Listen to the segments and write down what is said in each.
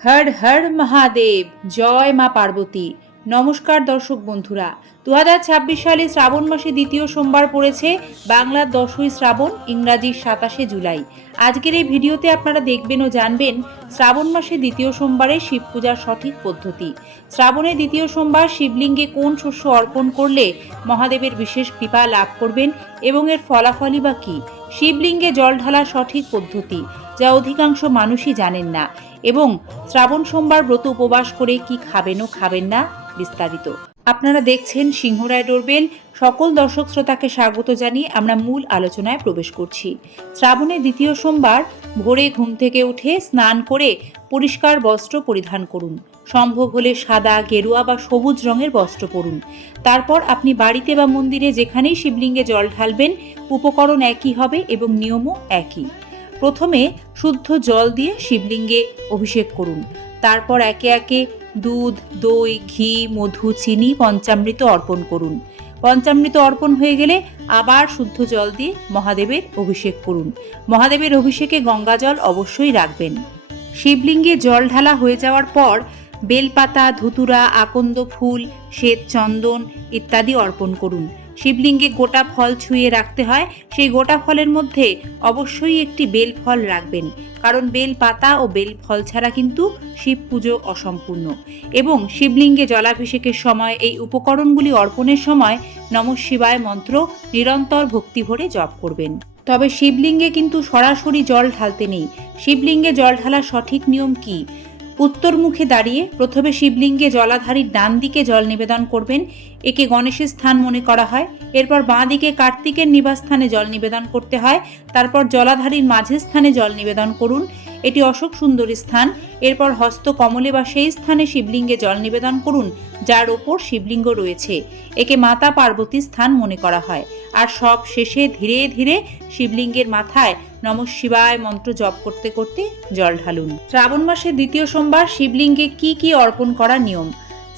হর হর মহাদেব, জয় মা পার্বতী। নমস্কার দর্শক বন্ধুরা, 2026 সালে শ্রাবণ মাসে দ্বিতীয় সোমবার পড়েছে বাংলার 10ই শ্রাবণ, ইংরাজির 27শে জুলাই। আজকের এই ভিডিওতে আপনারা দেখবেন ও জানবেন শ্রাবণ মাসে দ্বিতীয় সোমবারে শিব পূজার সঠিক পদ্ধতি। শ্রাবণে দ্বিতীয় সোমবার শিবলিঙ্গে কোন শস্য অর্পণ করলে মহাদেবের বিশেষ কৃপা লাভ করবেন এবং এর ফলাফলই বা কী। শিবলিঙ্গে জল ঢালার সঠিক পদ্ধতি, যা অধিকাংশ মানুষই জানেন না, এবং শ্রাবণ সোমবার ব্রত উপবাস করে কি খাবেন ও খাবেন না বিস্তারিত। আপনারা দেখছেন সিংহরায় ডোরবেল। সকল দর্শক শ্রোতাকে স্বাগত জানিয়ে আমরা মূল আলোচনায় প্রবেশ করছি। শ্রাবণের দ্বিতীয় সোমবার ভোরে ঘুম থেকে উঠে স্নান করে পরিষ্কার বস্ত্র পরিধান করুন। সম্ভব হলে সাদা, গেরুয়া বা সবুজ রঙের বস্ত্র পরুন। তারপর আপনি বাড়িতে বা মন্দিরে যেখানেই শিবলিঙ্গে জল ঢালবেন, উপকরণ একই হবে এবং নিয়মও একই। প্রথমে শুদ্ধ জল দিয়ে শিবলিঙ্গে অভিষেক করুন। তারপর একে একে দুধ, দই, ঘি, মধু, চিনি, পঞ্চামৃত অর্পণ করুন। পঞ্চামৃত অর্পণ হয়ে গেলে আবার শুদ্ধ জল দিয়ে মহাদেবের অভিষেক করুন। মহাদেবের অভিষেকে গঙ্গা জল অবশ্যই রাখবেন। শিবলিঙ্গে জল ঢালা হয়ে যাওয়ার পর বেলপাতা, ধুতুরা, আকন্দ ফুল, শ্বেত চন্দন ইত্যাদি অর্পণ করুন। শিবলিঙ্গে গোটা ফল ছুঁয়ে রাখতে হয়। সেই গোটা ফলের মধ্যে অবশ্যই একটি বেল ফল রাখবেন, কারণ বেল পাতা ও বেল ফল ছাড়া কিন্তু শিব পুজো অসম্পূর্ণ। এবং শিবলিঙ্গে জলাভিষেকের সময় এই উপকরণগুলি অর্পণের সময় নমঃ শিবায় মন্ত্র নিরন্তর ভক্তি ভরে জপ করবেন। তবে শিবলিঙ্গে কিন্তু সরাসরি জল ঢালতে নেই। শিবলিঙ্গে জল ঢালার সঠিক নিয়ম কি? উত্তর মুখে দাঁড়িয়ে প্রথমে শিবলিঙ্গে জলাধারীর ডান দিকে জল নিবেদন করবেন। একে গণেশের স্থান মনে করা হয়। এরপর বাঁ দিকে কার্তিকের নিবাস স্থানে জল নিবেদন করতে হয়। তারপর জলাধারীর মাঝের স্থানে জল নিবেদন করুন, এটি অশোক সুন্দরী স্থান। এরপর হস্ত কমলে বা সেই স্থানে শিবলিঙ্গে জল নিবেদন করুন যার ওপর শিবলিঙ্গ রয়েছে। একে মাতা পার্বতীর স্থান মনে করা হয়। আর সব শেষে ধীরে ধীরে শিবলিঙ্গের মাথায় নমঃ শিবায় মন্ত্র জপ করতে করতে জল ঢালুন। শ্রাবণ মাসের দ্বিতীয় সোমবার শিবলিঙ্গে কি কি অর্পণ করা নিয়ম?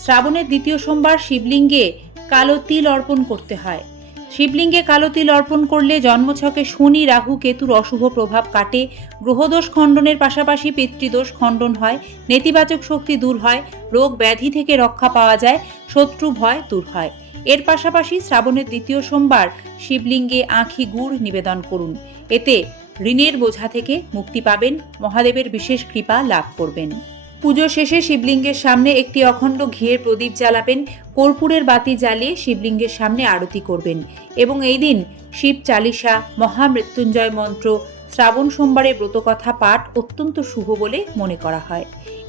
শ্রাবণের দ্বিতীয় সোমবার শিবলিঙ্গে কালো তিল অর্পণ করতে হয়। শিবলিঙ্গে কালো তিল অর্পণ করলে জন্মছকে শনি, রাহু, কেতুর অশুভ প্রভাব কাটে। গ্রহদোষ খণ্ডনের পাশাপাশি পিতৃদোষ খণ্ডন হয়, নেতিবাচক শক্তি দূর হয়, রোগ ব্যাধি থেকে রক্ষা পাওয়া যায়, শত্রু ভয় দূর হয়। এর পাশাপাশি শ্রাবণের দ্বিতীয় সোমবার শিবলিঙ্গে আঁখি গুড় নিবেদন করুন। এতে ঋণের বোঝা থেকে মুক্তি পাবেন, মহাদেবের বিশেষ কৃপা লাভ করবেন। পুজো শেষে শিবলিঙ্গের সামনে একটি অখণ্ড ঘিয়ের প্রদীপ জ্বালাবেন। কর্পূরের বাতি জ্বালিয়ে শিবলিঙ্গের সামনে আরতি করবেন এবং এই দিন শিব চালিসা, মহামৃত্যুঞ্জয় মন্ত্র, শ্রাবণ সোমবারে ব্রতকথা পাঠ অত্যন্ত শুভ বলে মনে করা হয়।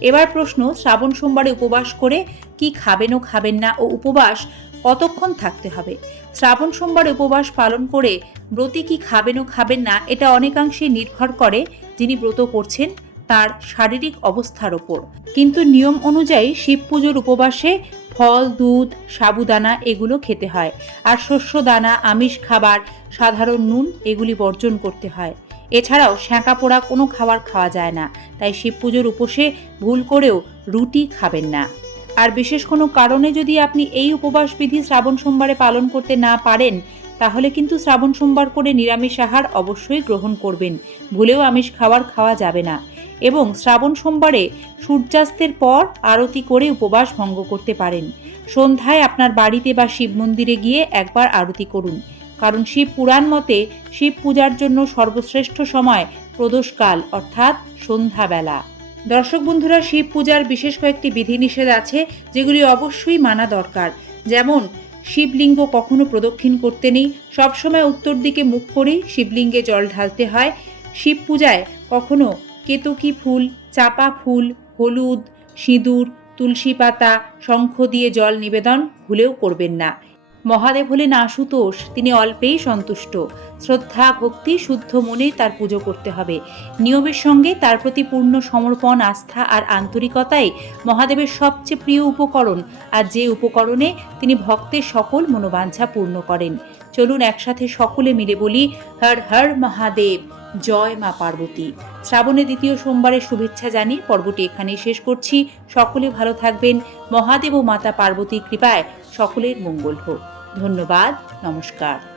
এবার প্রশ্ন, শ্রাবণ সোমবারে উপবাস করে কি খাবেন ও খাবেন না ও উপবাস কতক্ষণ থাকতে হবে? শ্রাবণ সোমবার উপবাস পালন করে ব্রতী কি খাবেন ও খাবেন না, এটা অনেকাংশে নির্ভর করে যিনি ব্রত করছেন তার শারীরিক অবস্থার ওপর। কিন্তু নিয়ম অনুযায়ী শিব পুজোর উপবাসে ফল, দুধ, সাবুদানা এগুলো খেতে হয়। আর শস্য দানা, আমিষ খাবার, সাধারণ নুন এগুলি বর্জন করতে হয়। এছাড়াও সেঁকা পোড়া কোনো খাবার খাওয়া যায় না। তাই শিব পুজোর উপসে ভুল করেও রুটি খাবেন না। আর বিশেষ কোনো কারণে যদি আপনি এই উপবাস বিধি শ্রাবণ সোমবারে পালন করতে না পারেন, তাহলে কিন্তু শ্রাবণ সোমবার করে নিরামিষ আহার অবশ্যই গ্রহণ করবেন। ভুলেও আমিষ খাওয়া যাবে না। এবং শ্রাবণ সোমবারে সূর্যাস্তের পর আরতি করে উপবাস ভঙ্গ করতে পারেন। সন্ধ্যায় আপনার বাড়িতে বা শিব মন্দিরে গিয়ে একবার আরতি করুন, কারণ শিব পুরাণ মতে শিব পূজার জন্য সর্বশ্রেষ্ঠ সময় প্রদোষকাল, অর্থাৎ সন্ধ্যাবেলা। দর্শক বন্ধুরা, শিব পূজার বিশেষ কয়েকটি বিধিনিষেধ আছে যেগুলি অবশ্যই মানা দরকার। যেমন শিবলিঙ্গ কখনো প্রদক্ষিণ করতে নেই, সবসময় উত্তর দিকে মুখ করেই শিবলিঙ্গে জল ঢালতে হয়। শিব পূজায় কখনো কেতকী ফুল, চাপা ফুল, হলুদ, সিঁদুর, তুলসী পাতা, শঙ্খ দিয়ে জল নিবেদন ভুলেও করবেন না। মহাদেব হলেন আশুতোষ, তিনি অল্পেই সন্তুষ্ট। শ্রদ্ধা, ভক্তি, শুদ্ধ মনে তার পুজো করতে হবে। নিয়মের সঙ্গে তার প্রতি পূর্ণ সমর্পণ, আস্থা আর আন্তরিকতাই মহাদেবের সবচেয়ে প্রিয় উপকরণ, আর যে উপকরণে তিনি ভক্তের সকল মনোবাঞ্ছা পূর্ণ করেন। চলুন একসাথে সকলে মিলে বলি, হর হর মহাদেব, জয় মা পার্বতী। শ্রাবণের দ্বিতীয় সোমবারের শুভেচ্ছা জানিয়ে পর্বটি এখানেই শেষ করছি। সকলে ভালো থাকবেন। মহাদেব ও মাতা পার্বতীর কৃপায় সকলের মঙ্গল হোক। ধন্যবাদ। নমস্কার।